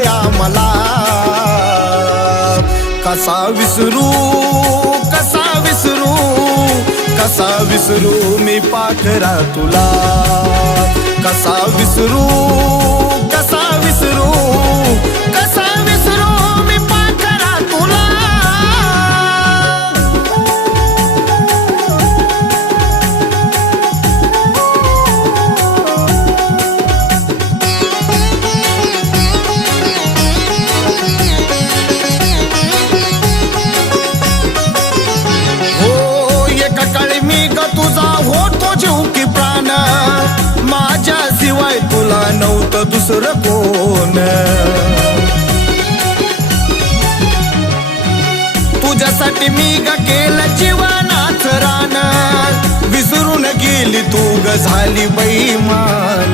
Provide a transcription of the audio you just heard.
या मला. कसा विसरू कसा विसरू कसा विसरू मी पाखरा तुला. कसा विसरू कसा विसरू कसा विसरू मी पाखरा तुला. तुझा होतो जीव की प्राण, माझ्या शिवाय तुला नव्हतं दुसरं कोण. तुझ्यासाठी मी ग केलं जीवनाचं रान, विसरून गेली तू ग झाली बैमान.